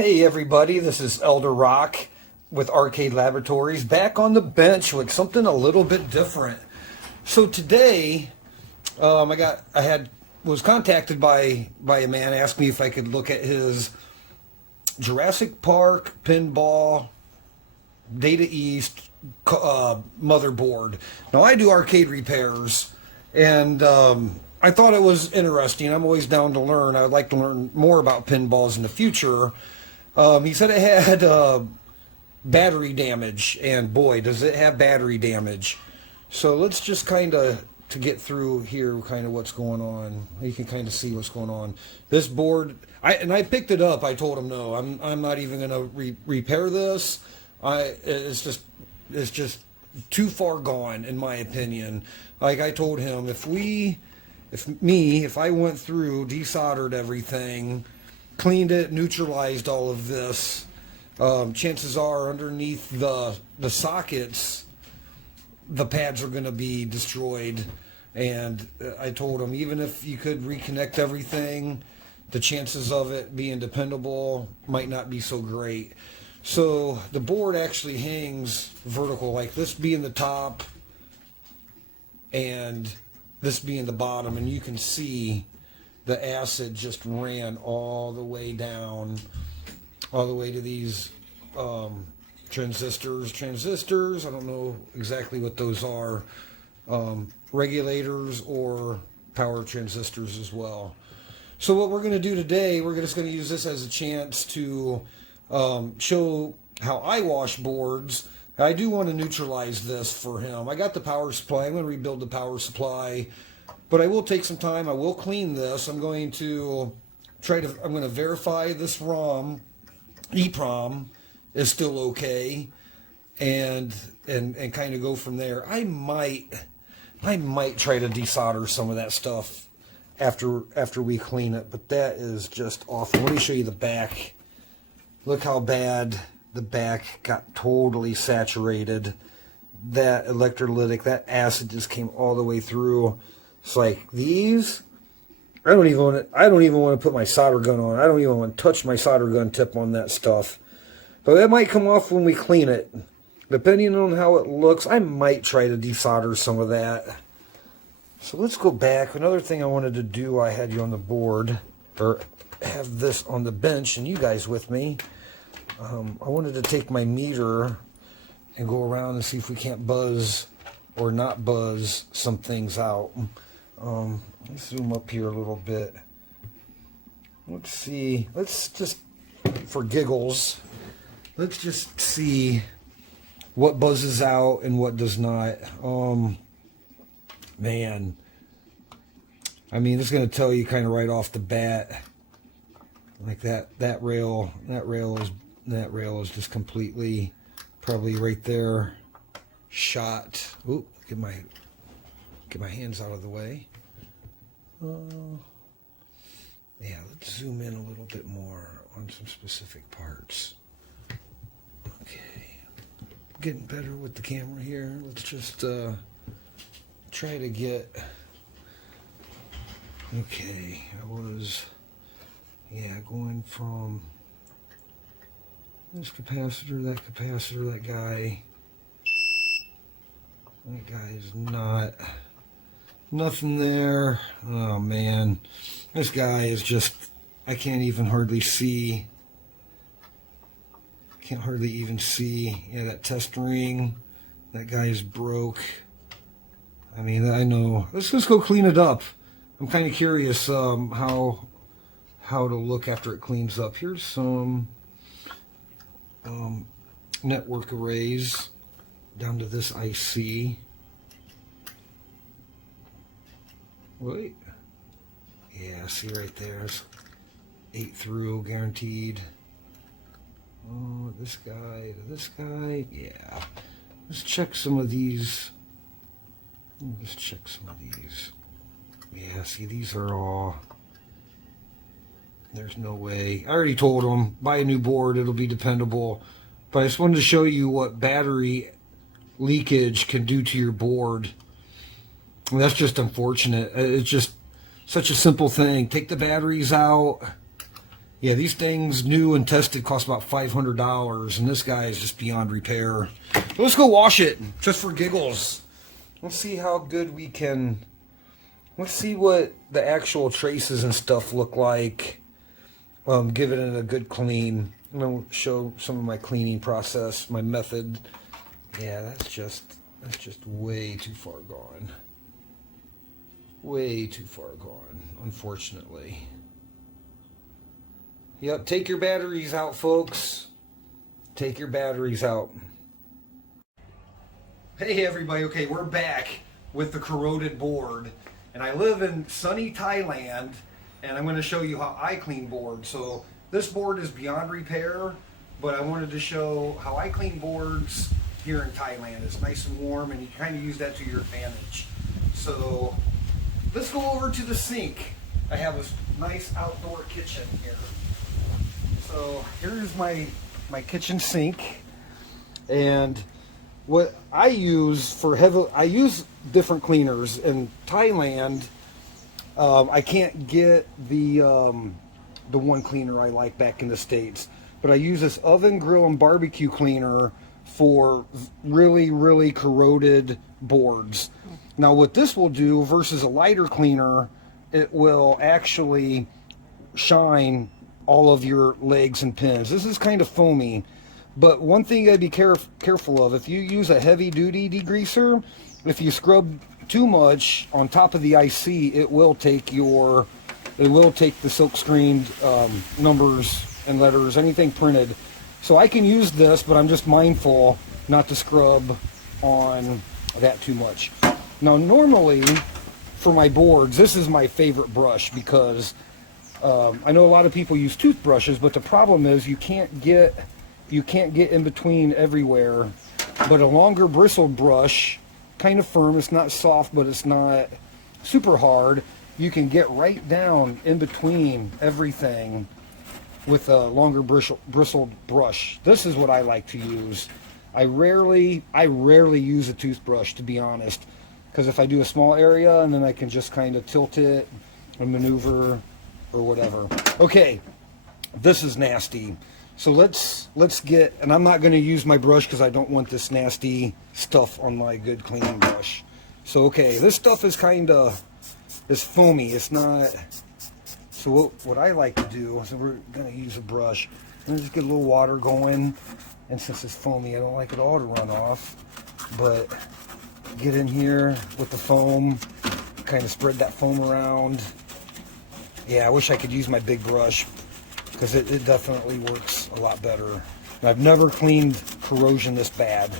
Hey everybody, this is Elder Rock with Arcade Laboratories, back on the bench with something a little bit different. So today, was contacted by a man, asked me if I could look at his Jurassic Park Pinball Data East motherboard. Now I do arcade repairs, and I thought it was interesting. I'm always down to learn. I would like to learn more about pinballs in the future. He said it had battery damage, and boy, does it have battery damage. So let's just kind of, to get through here, kind of what's going on. You can kind of see what's going on. This board, I picked it up. I told him no, I'm not even going to repair this. It's just too far gone, in my opinion. Like I told him, if I went through, desoldered everything, cleaned it, neutralized all of this, chances are underneath the sockets, the pads are going to be destroyed. And I told him, even if you could reconnect everything, the chances of it being dependable might not be so great. So the board actually hangs vertical, like this being the top and this being the bottom, and you can see the acid just ran all the way down, all the way to these transistors. I don't know exactly what those are. Regulators or power transistors as well. So what we're going to do today, we're just going to use this as a chance to show how I wash boards. I do want to neutralize this for him. I got the power supply. I'm going to rebuild the power supply, but I will take some time. I will clean this. I'm going to verify this ROM, EEPROM, is still okay, and kind of go from there. I might try to desolder some of that stuff after we clean it, but that is just awful. Let me show you the back. Look how bad the back got, totally saturated. That electrolytic, that acid just came all the way through. It's like these, I don't even want to put my solder gun on. I don't even want to touch my solder gun tip on that stuff. But that might come off when we clean it. Depending on how it looks, I might try to desolder some of that. So let's go back. Another thing I wanted to do, I had you on the board, or have this on the bench, and you guys with me. I wanted to take my meter and go around and see if we can't buzz or not buzz some things out. Let's zoom up here a little bit. Let's see. Let's just, for giggles, let's just see what buzzes out and what does not. Man, I mean, it's going to tell you kind of right off the bat, like that rail is just completely, probably right there, shot. Oop, get my hands out of the way. Yeah, let's zoom in a little bit more on some specific parts. Okay, getting better with the camera here. Let's just try to get. Okay, I was going from this capacitor, that guy. That guy is nothing there. Oh man, this guy is just, I can't even hardly see. Can't hardly even see. Yeah, that test ring, that guy is broke. I mean, I know. Let's just go clean it up. I'm kind of curious how to look after it cleans up. Here's some network arrays down to this IC. Wait. Yeah, see right there. It's 8 through, guaranteed. Oh, this guy. Yeah. Let's check some of these. Yeah, see, these are all. There's no way. I already told them, buy a new board, it'll be dependable. But I just wanted to show you what battery leakage can do to your board. And that's just unfortunate. It's just such a simple thing. Take the batteries out, Yeah, these things, new and tested, cost about $500, and this guy is just beyond repair. But let's go wash it, just for giggles. Let's see how good we can... Let's see what the actual traces and stuff look like. Give it a good clean. I'm going to show some of my cleaning process, my method. Yeah, that's just way too far gone. Way too far gone, unfortunately. Yep, take your batteries out, folks. Take your batteries out. Hey everybody, okay, we're back with the corroded board. And I live in sunny Thailand, and I'm going to show you how I clean boards. So this board is beyond repair, but I wanted to show how I clean boards here in Thailand. It's nice and warm, and you kind of use that to your advantage. So let's go over to the sink. I have this nice outdoor kitchen here. So here's my kitchen sink, and what I use for I use different cleaners. In Thailand, I can't get the one cleaner I like back in the States, but I use this oven, grill, and barbecue cleaner for really, really corroded boards. Now what this will do versus a lighter cleaner, it will actually shine all of your legs and pins. This is kind of foamy, but one thing you gotta be careful of, if you use a heavy duty degreaser, if you scrub too much on top of the IC, it will take the silk screened numbers and letters, anything printed. So I can use this, but I'm just mindful not to scrub on that too much. Now normally for my boards, this is my favorite brush, because I know a lot of people use toothbrushes, but the problem is you can't get in between everywhere. But a longer bristled brush, kind of firm, it's not soft, but it's not super hard. You can get right down in between everything with a longer bristled brush. This is what I like to use. I rarely use a toothbrush, to be honest, because if I do a small area, and then I can just kind of tilt it and maneuver or whatever. Okay, this is nasty. So let's get, and I'm not going to use my brush because I don't want this nasty stuff on my good cleaning brush. So okay, this stuff is is foamy. It's not. So what I like to do is, we're going to use a brush and just get a little water going. And since it's foamy, I don't like it all to run off. But get in here with the foam, kind of spread that foam around. Yeah, I wish I could use my big brush, because it definitely works a lot better. And I've never cleaned corrosion this bad.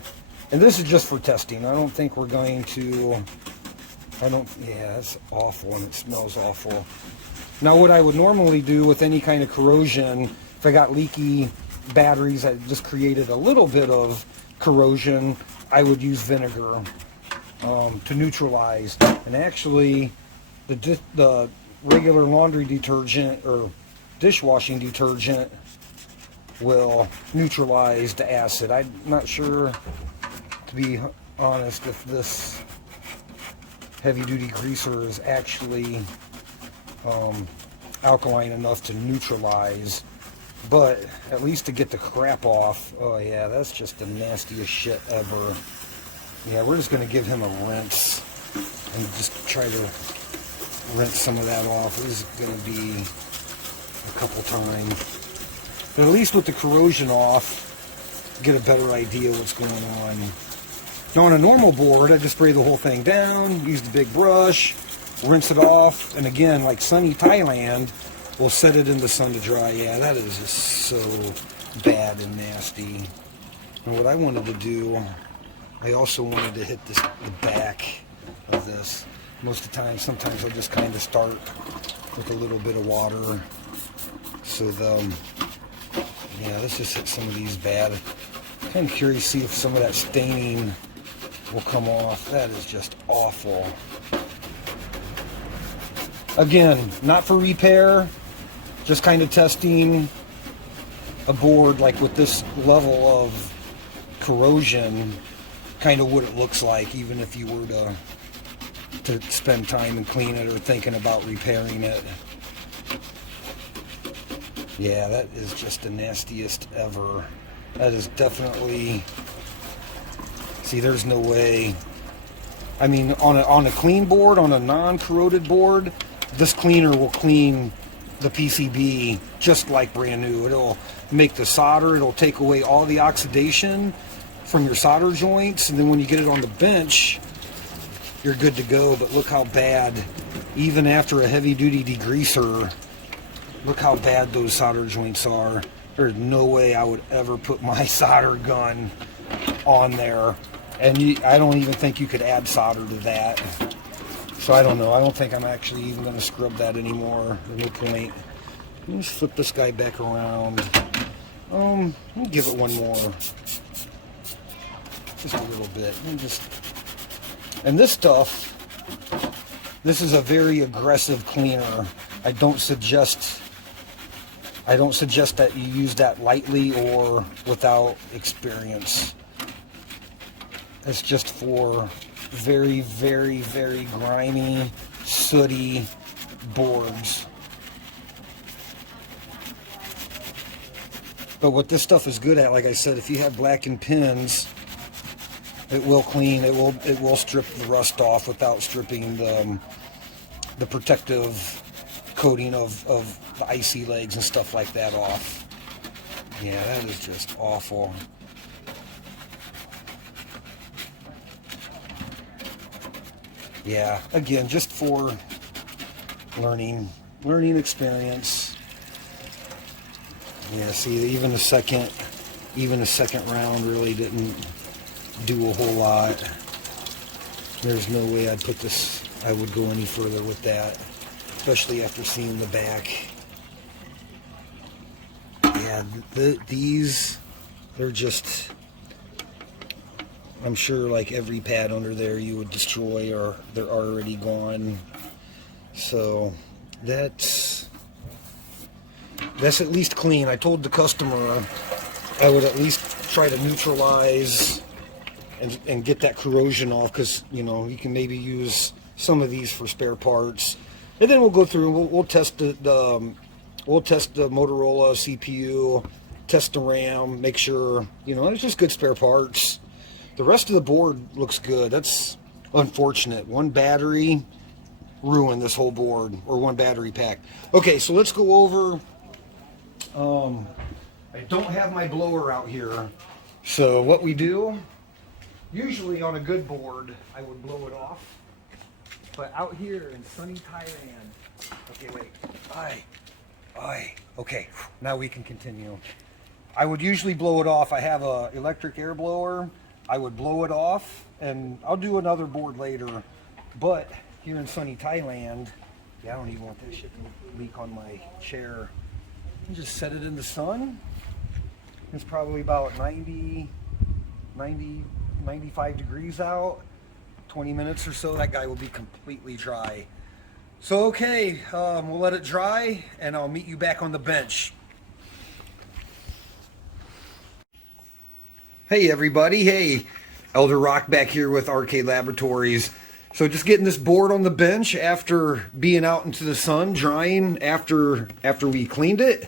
And this is just for testing. I don't think we're going to... yeah, it's awful, and it smells awful. Now what I would normally do with any kind of corrosion, if I got leaky batteries that just created a little bit of corrosion, I would use vinegar to neutralize. And actually, the regular laundry detergent or dishwashing detergent will neutralize the acid. I'm not sure, to be honest, if this heavy duty greaser is actually alkaline enough to neutralize, but at least to get the crap off. Oh yeah, that's just the nastiest shit ever. Yeah, we're just going to give him a rinse and just try to rinse some of that off. This is going to be a couple times, but at least with the corrosion off, get a better idea what's going on. Now on a normal board, I just spray the whole thing down, use the big brush, rinse it off, and again, like sunny Thailand, we'll set it in the sun to dry. Yeah, that is just so bad and nasty. And what I wanted to do, I also wanted to hit the back of this. Most of the time, sometimes I'll just kind of start with a little bit of water. So yeah, let's just hit some of these bad. I'm kind of curious to see if some of that staining will come off. That is just awful. Again, not for repair, just kind of testing a board like with this level of corrosion, kind of what it looks like, even if you were to spend time and clean it or thinking about repairing it. Yeah, that is just the nastiest ever. That is definitely... See, there's no way. I mean, on a clean board, on a non-corroded board, this cleaner will clean the PCB just like brand new. It'll make the solder, it'll take away all the oxidation from your solder joints, and then when you get it on the bench, you're good to go. But look how bad, even after a heavy-duty degreaser, look how bad those solder joints are. There's no way I would ever put my solder gun on there. And I don't even think you could add solder to that. So I don't know. I don't think I'm actually even going to scrub that anymore. There's no point. Let me just flip this guy back around. Let me give it one more. Just a little bit. And this stuff, this is a very aggressive cleaner. I don't suggest that you use that lightly or without experience. It's just for very, very, very grimy, sooty boards. But what this stuff is good at, like I said, if you have blackened pins, it will clean. It will strip the rust off without stripping the protective coating of the icy legs and stuff like that off. Yeah, that is just awful. Yeah, again, just for learning experience. Yeah, see, even the second round really didn't do a whole lot. There's no way I would go any further with that, especially after seeing the back. Yeah, these, they're just, I'm sure like every pad under there you would destroy, or they're already gone. So that's at least clean. I told the customer I would at least try to neutralize and get that corrosion off, because you know you can maybe use some of these for spare parts, and then we'll go through and we'll test the Motorola CPU, test the RAM, make sure you know it's just good spare parts. The rest of the board looks good. That's unfortunate. One battery ruined this whole board, or one battery pack. Okay, so let's go over. I don't have my blower out here, so what we do, usually on a good board, I would blow it off. But out here in sunny Thailand, okay, wait, okay, now we can continue. I would usually blow it off. I have a electric air blower. I would blow it off, and I'll do another board later. But here in sunny Thailand, yeah, I don't even want that shit to leak on my chair. You just set it in the sun. It's probably about 90, 95 degrees out. 20 minutes or so, that guy will be completely dry. So okay, we'll let it dry, and I'll meet you back on the bench. Hey everybody, hey, Elder Rock back here with Arcade Laboratories. So just getting this board on the bench after being out into the sun, drying after we cleaned it,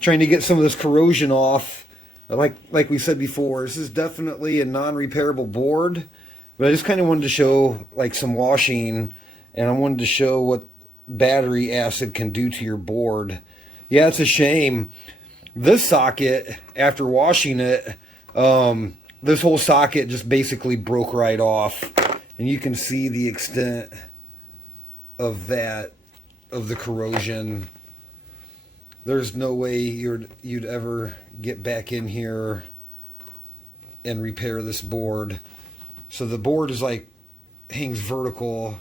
trying to get some of this corrosion off. Like we said before, this is definitely a non-repairable board, but I just kind of wanted to show like some washing, and I wanted to show what battery acid can do to your board. Yeah, it's a shame. This socket, after washing it, this whole socket just basically broke right off, and you can see the extent of that, of the corrosion. There's no way you'd ever get back in here and repair this board. So the board is like, hangs vertical,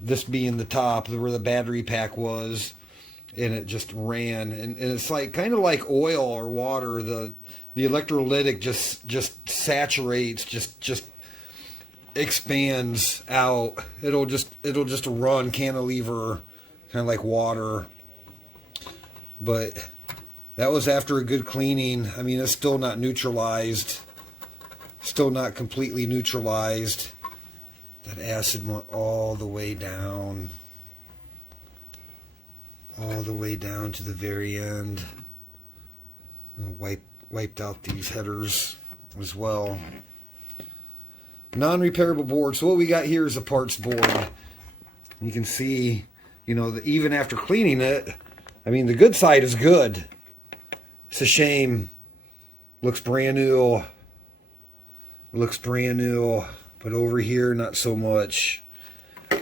this being the top where the battery pack was, and it just ran, and it's like kind of like oil or water. The electrolytic just saturates, just expands out. It'll just run cantilever, kind of like water. But that was after a good cleaning. I mean, it's still not neutralized, still not completely neutralized. That acid went all the way down. all the way down to the very end. Wiped out these headers as well. Non-repairable board. So what we got here is a parts board. You can see, you know, that even after cleaning it, I mean, the good side is good. It's a shame. Looks brand new. Looks brand new. But over here, not so much.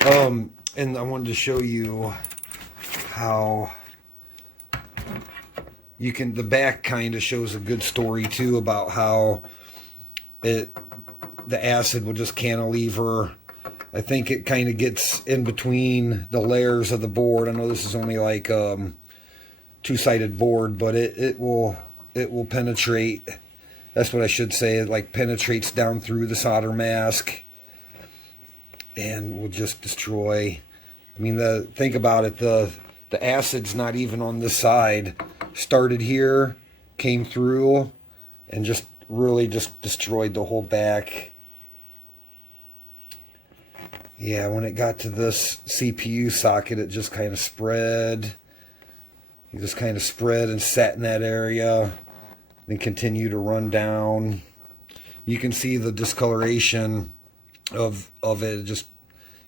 And I wanted to show you how you can, the back kind of shows a good story too about how the acid will just cantilever. I think it kind of gets in between the layers of the board. I know this is only like two-sided board, but it will penetrate. That's what I should say. It like penetrates down through the solder mask and will just destroy. I mean, think about it. The acid's not even on this side. Started here, came through, and just really just destroyed the whole back. Yeah, when it got to this CPU socket, it just kind of spread. It just kind of spread and sat in that area, then continued to run down. You can see the discoloration of it, just,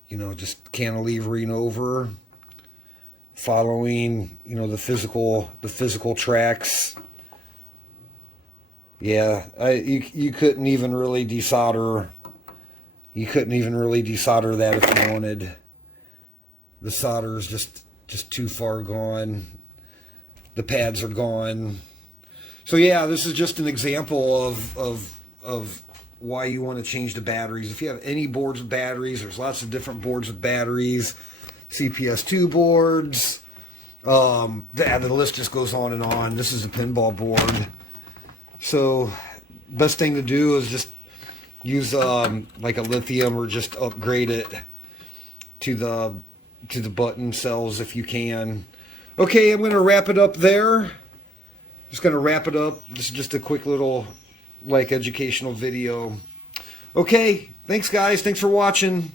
you know, just cantilevering over, following, you know, the physical tracks. Yeah, you couldn't even really desolder. You couldn't even really desolder that if you wanted. The solder is just too far gone. The pads are gone. So yeah, this is just an example of why you want to change the batteries. If you have any boards with batteries, there's lots of different boards with batteries. CPS2 boards. The list just goes on and on. This is a pinball board. So best thing to do is just use like a lithium, or just upgrade it to the button cells if you can. Okay, I'm going to wrap it up there. Just going to wrap it up. This is just a quick little like educational video. Okay, thanks guys. Thanks for watching.